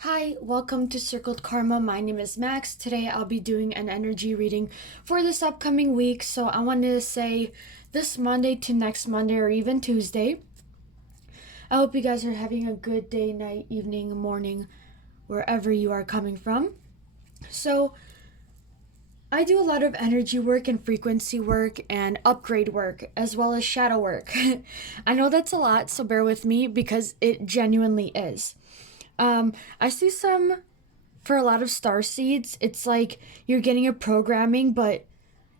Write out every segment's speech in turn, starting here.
Hi, welcome to Circled Karma. My name is Max. Today I'll be doing an energy reading for this upcoming week. So I wanted to say this Monday to next Monday or even Tuesday. I hope you guys are having a good day, night, evening, morning, wherever you are coming from. So I do a lot of energy work and frequency work and upgrade work as well as shadow work. I know that's a lot, so bear with me because it genuinely is. I see some for a lot of star seeds, it's like you're getting a programming, but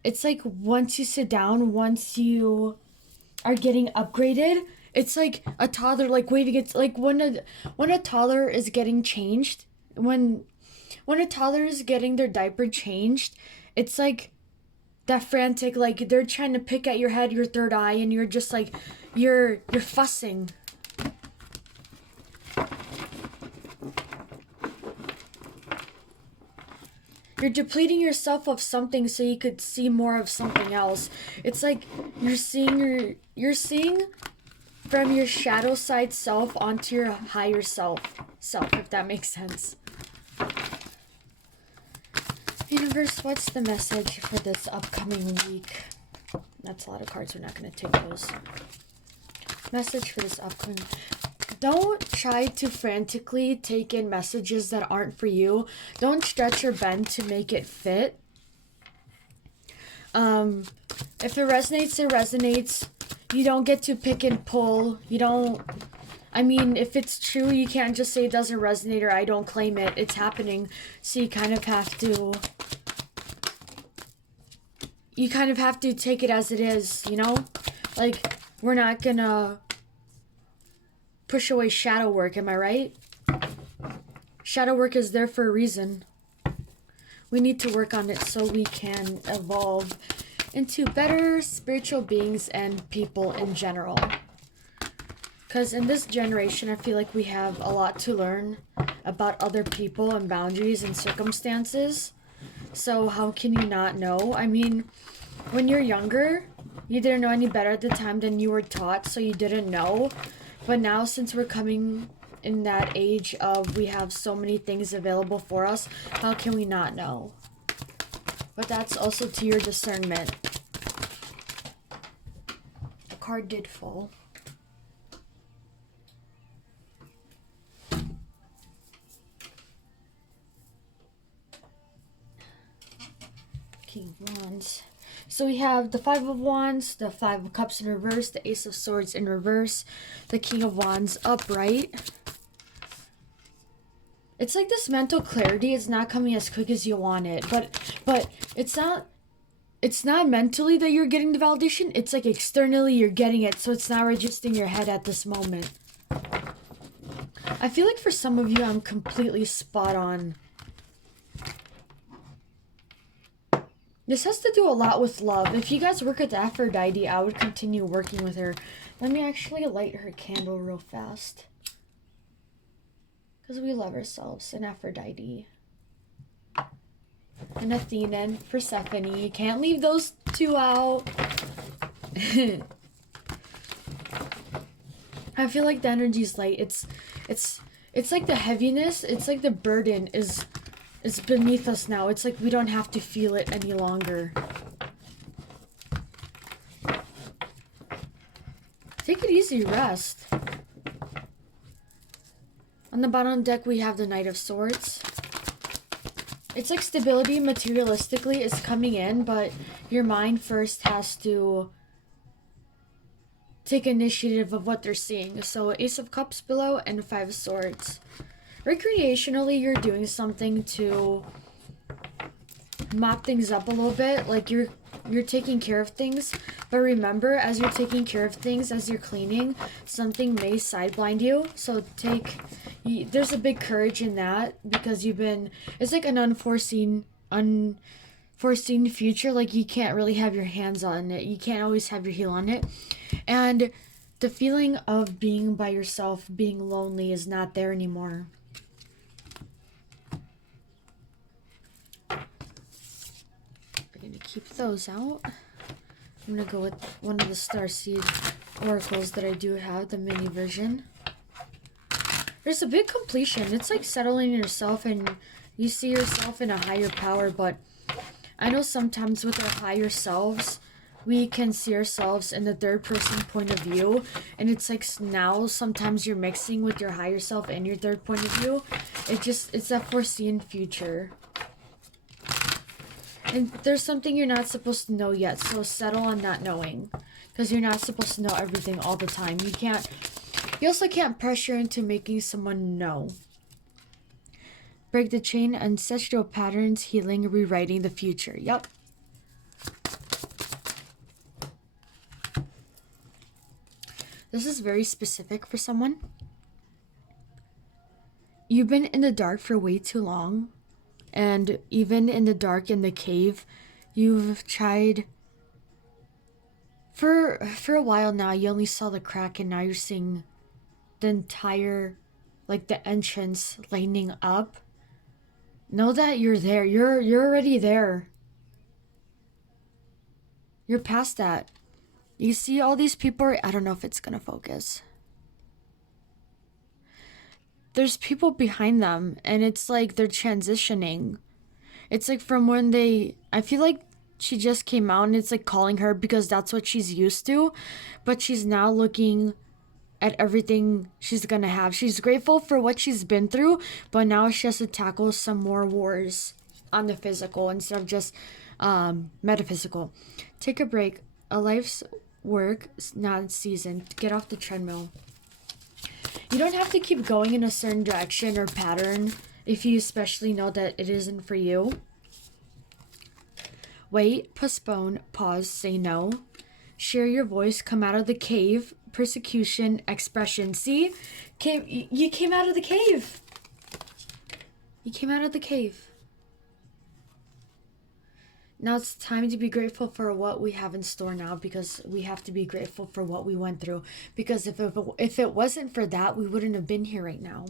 it's like once you sit down, once you are getting upgraded, it's like a toddler like waving. It's like when a toddler is getting changed, when a toddler is getting their diaper changed, it's like that frantic, like they're trying to pick at your head, your third eye, and you're just like you're fussing. You're depleting yourself of something so you could see more of something else. It's like you're seeing from your shadow side self onto your higher self, if that makes sense. Universe, what's the message for this upcoming week? That's a lot of cards. We're not going to take those. Message for this upcoming. Don't try to frantically take in messages that aren't for you. Don't stretch or bend to make it fit. If it resonates, it resonates. You don't get to pick and pull. You don't. I mean, if it's true, you can't just say it doesn't resonate or I don't claim it. It's happening. So you kind of have to. You kind of have to take it as it is, you know? Like, we're not gonna push away shadow work, am I right? Shadow work is there for a reason. We need to work on it so we can evolve into better spiritual beings and people in general. Because in this generation, I feel like we have a lot to learn about other people and boundaries and circumstances. So how can you not know? I mean, when you're younger, you didn't know any better at the time than you were taught, so you didn't know. But now, since we're coming in that age of we have so many things available for us, how can we not know? But that's also to your discernment. The card did fall. King of Wands. So we have the Five of Wands, the Five of Cups in reverse, the Ace of Swords in reverse, the King of Wands upright. It's like this mental clarity is not coming as quick as you want it, but it's not mentally that you're getting the validation, it's like externally you're getting it, so it's not registering your head at this moment. I feel like for some of you I'm completely spot on. This has to do a lot with love. If you guys work with Aphrodite, I would continue working with her. Let me actually light her candle real fast. Because we love ourselves and Aphrodite. And Athena and Persephone. You can't leave those two out. I feel like the energy's light. It's like the heaviness, it's like the burden is beneath us now. It's like we don't have to feel it any longer. Take it easy, rest. On the bottom deck, we have the Knight of Swords. It's like stability materialistically is coming in, but your mind first has to take initiative of what they're seeing. So Ace of Cups below and Five of Swords. Recreationally, you're doing something to mop things up a little bit. Like you're taking care of things, but remember, as you're taking care of things, as you're cleaning, something may sideblind you. So there's a big courage in that because it's like an unforeseen future. Like you can't really have your hands on it. You can't always have your heel on it. And the feeling of being by yourself, being lonely is not there anymore. We're gonna keep those out. I'm gonna go with one of the starseed oracles that I do have, the mini version. There's a big completion. It's like settling yourself and you see yourself in a higher power, but I know sometimes with our higher selves, we can see ourselves in the third person point of view, and it's like now sometimes you're mixing with your higher self and your third point of view. It's that foreseen future. And there's something you're not supposed to know yet, so settle on not knowing. Because you're not supposed to know everything all the time. You also can't pressure into making someone know. Break the chain, ancestral patterns, healing, rewriting the future. Yep. This is very specific for someone. You've been in the dark for way too long. And even in the dark in the cave, you've tried for a while now. You only saw the crack, and now you're seeing the entire, like, the entrance lining up. Know that you're there. You're already there. You're past that. You see all these people. I don't know if it's gonna focus. There's people behind them, and it's like they're transitioning. It's like from when I feel like she just came out and it's like calling her because that's what she's used to, but she's now looking at everything she's gonna have. She's grateful for what she's been through, but now she has to tackle some more wars on the physical instead of just metaphysical. Take a break. A life's work, not season. Get off the treadmill. You don't have to keep going in a certain direction or pattern if you especially know that it isn't for you. Wait, postpone, pause, say no. Share your voice, come out of the cave, persecution, expression. See? You came out of the cave. You came out of the cave. Now it's time to be grateful for what we have in store now, because we have to be grateful for what we went through. Because if it wasn't for that, we wouldn't have been here right now.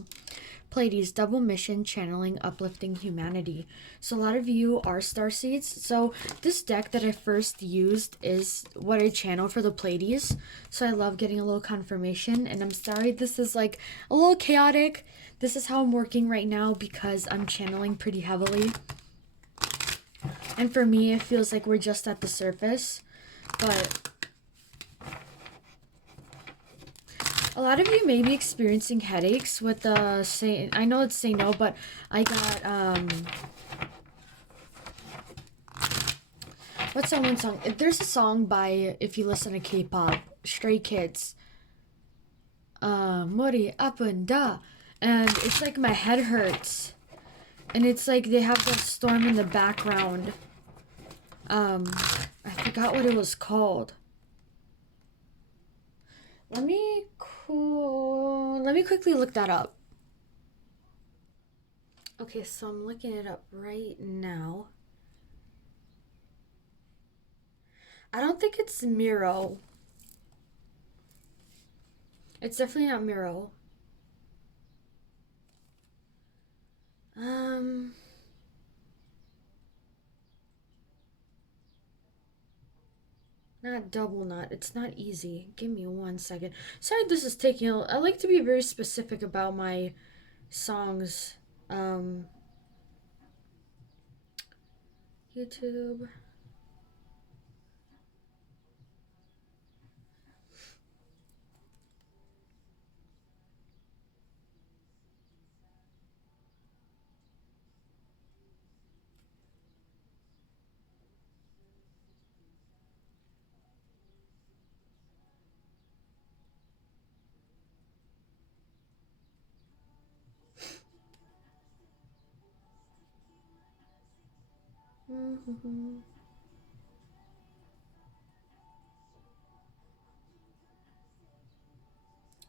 Pleiades, double mission, channeling, uplifting humanity. So a lot of you are starseeds. So this deck that I first used is what I channel for the Pleiades. So I love getting a little confirmation. And I'm sorry this is like a little chaotic. This is how I'm working right now because I'm channeling pretty heavily. And for me, it feels like we're just at the surface. But a lot of you may be experiencing headaches with the I know it's say no, but I got what's that one song? There's a song by, if you listen to K-pop, Stray Kids. Mori up and da, and it's like my head hurts, and it's like they have that storm in the background. I forgot what it was called. Let me quickly look that up. Okay, so I'm looking it up right now. I don't think it's Miro. It's definitely not Miro. Not double knot. It's not easy. Give me 1 second. Sorry, this is taking I like to be very specific about my songs. YouTube.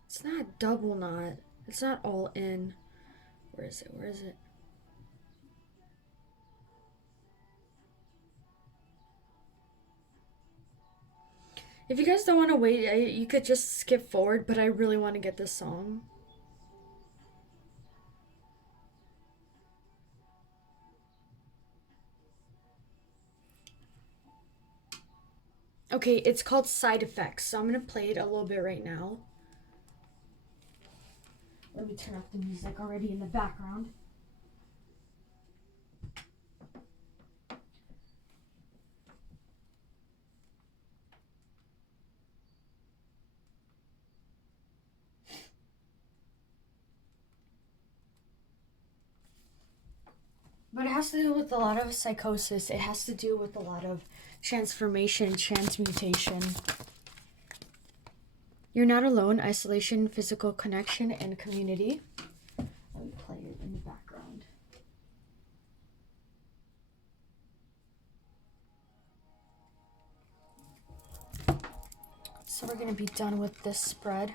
It's not double knot. It's not all in. Where is it? Where is it? If you guys don't want to wait, you could just skip forward, but I really want to get this song. Okay, it's called Side Effects, so I'm going to play it a little bit right now. Let me turn off the music already in the background. But it has to do with a lot of psychosis. It has to do with a lot of transformation, transmutation. You're not alone. Isolation, physical connection, and community. Let me play it in the background. So we're going to be done with this spread.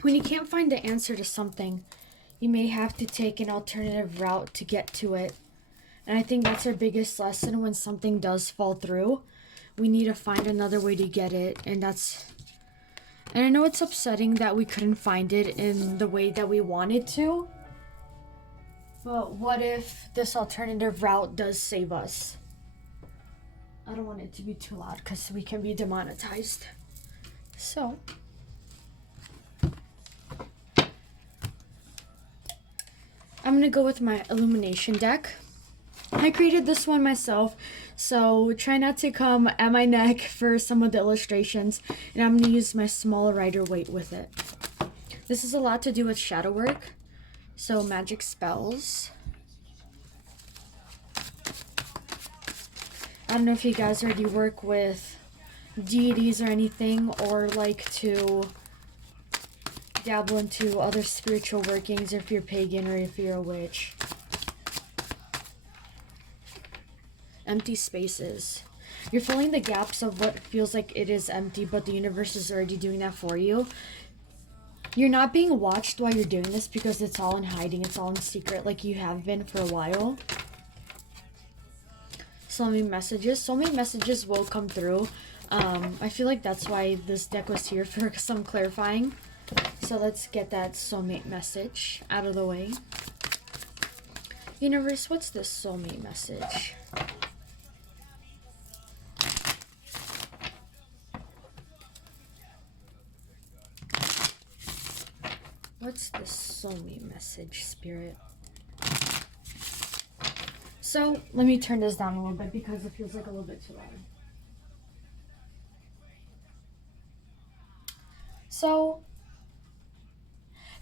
When you can't find the answer to something, you may have to take an alternative route to get to it. And I think that's our biggest lesson when something does fall through. We need to find another way to get it. And I know it's upsetting that we couldn't find it in the way that we wanted to. But what if this alternative route does save us? I don't want it to be too loud because we can be demonetized. So I'm going to go with my illumination deck. I created this one myself, so try not to come at my neck for some of the illustrations, and I'm going to use my small Rider Waite with it. This is a lot to do with shadow work, so magic spells. I don't know if you guys already work with deities or anything, or like to dabble into other spiritual workings, if you're pagan or if you're a witch. Empty spaces. You're filling the gaps of what feels like it is empty, but the universe is already doing that for you. You're not being watched while you're doing this because it's all in hiding, it's all in secret, like you have been for a while. Soulmate messages. Soulmate messages will come through. I feel like that's why this deck was here, for some clarifying. So let's get that soulmate message out of the way. Universe, what's this soulmate message? What's this soulmate message, Spirit? So let me turn this down a little bit because it feels like a little bit too loud. So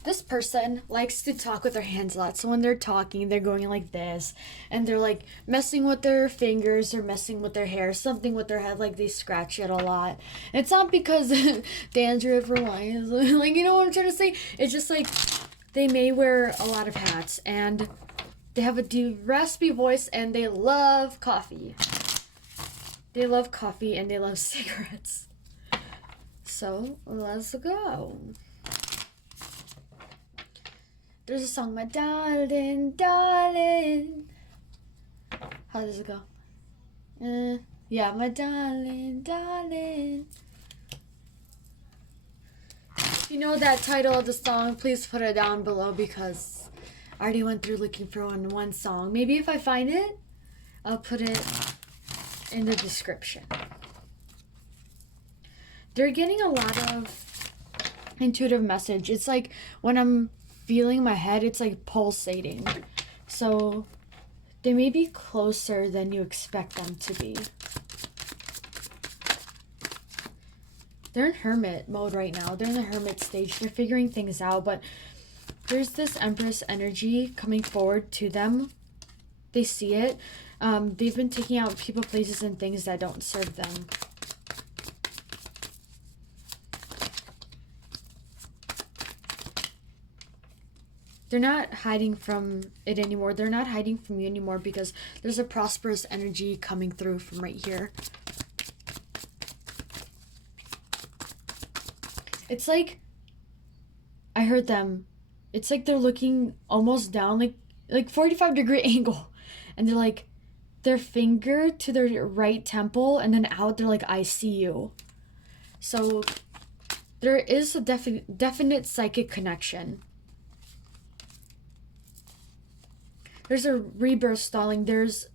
this person likes to talk with their hands a lot. So when they're talking, they're going like this. And they're like messing with their fingers or messing with their hair. Something with their head, like they scratch it a lot. And it's not because dandruff or lines. Like, you know what I'm trying to say? It's just like they may wear a lot of hats. And they have a deep, raspy voice. And they love coffee. They love coffee and they love cigarettes. So let's go. There's a song, my darling, darling. How does it go? Yeah, my darling, darling. If you know that title of the song, please put it down below because I already went through looking for one song. Maybe if I find it, I'll put it in the description. They're getting a lot of intuitive message. It's like when I'm feeling my head, it's like pulsating. So they may be closer than you expect them to be. They're in hermit mode right now. They're in the hermit stage. They're figuring things out, but there's this Empress energy coming forward to them. They see it. They've been taking out people, places, and things that don't serve them. They're not hiding from it anymore. They're not hiding from you anymore because there's a prosperous energy coming through from right here. It's like, I heard them. It's like they're looking almost down, like 45-degree angle. And they're like, their finger to their right temple and then out, they're like, I see you. So there is a definite psychic connection. There's a rebirth stalling. There's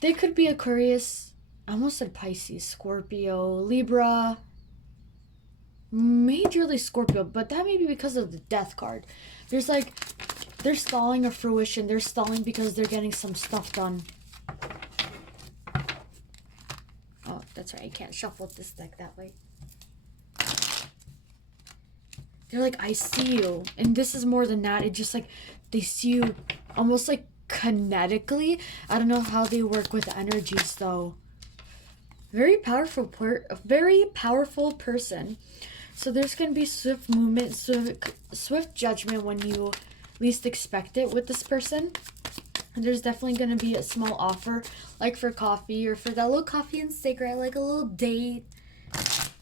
they could be Aquarius. I almost said Pisces, Scorpio, Libra, majorly Scorpio, but that may be because of the death card. There's like, they're stalling a fruition. They're stalling because they're getting some stuff done. Oh, that's right. I can't shuffle this deck that way. They're like, I see you. And this is more than that. It's just like, they see you almost like kinetically. I don't know how they work with energies though. Very powerful person. So there's going to be swift movement, swift judgment when you least expect it with this person. And there's definitely going to be a small offer, like for coffee or for that little coffee and cigarette, like a little date.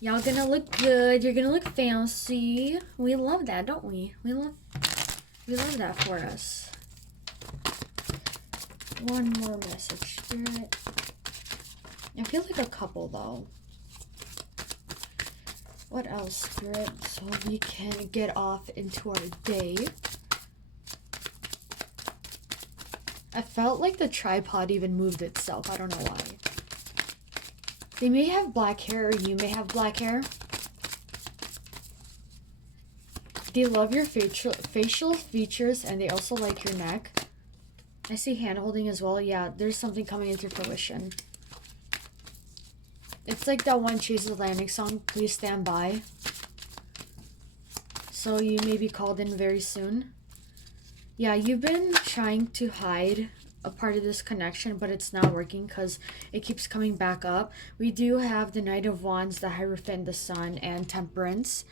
Y'all gonna look good. You're gonna look fancy. We love that, don't we? We love that for us. One more message, Spirit. I feel like a couple though. What else, Spirit? So we can get off into our day. I felt like the tripod even moved itself. I don't know why. They may have black hair, or you may have black hair. They love your facial features, and they also like your neck. I see hand holding as well. Yeah, there's something coming into fruition. It's like that one Chase Atlantic song, Please Stand By. So you may be called in very soon. Yeah, you've been trying to hide a part of this connection, but it's not working because it keeps coming back up. We do have the Knight of Wands, the Hierophant, the Sun, and Temperance.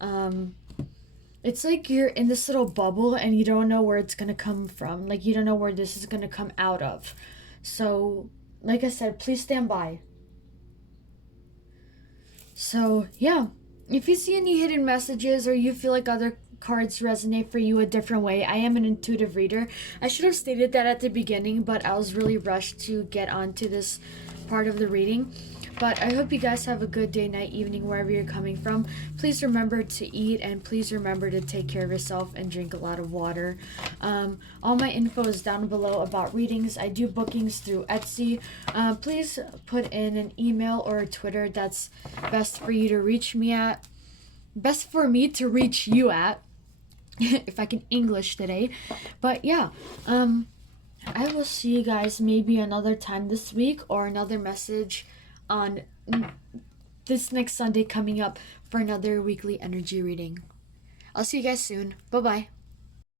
It's like you're in this little bubble and you don't know where it's gonna come from. Like, you don't know where this is gonna come out of. So, like I said, please stand by. So, yeah. If you see any hidden messages or you feel like other cards resonate for you a different way, I am an intuitive reader. I should have stated that at the beginning, but I was really rushed to get onto this part of the reading. But I hope you guys have a good day, night, evening, wherever you're coming from. Please remember to eat, and please remember to take care of yourself and drink a lot of water. All my info is down below about readings. I do bookings through Etsy. Please put in an email or a Twitter that's best for you to reach me at. Best for me to reach you at. If I can English today. But yeah, I will see you guys maybe another time this week, or another message on this next Sunday coming up for another weekly energy reading. I'll see you guys soon. Bye bye.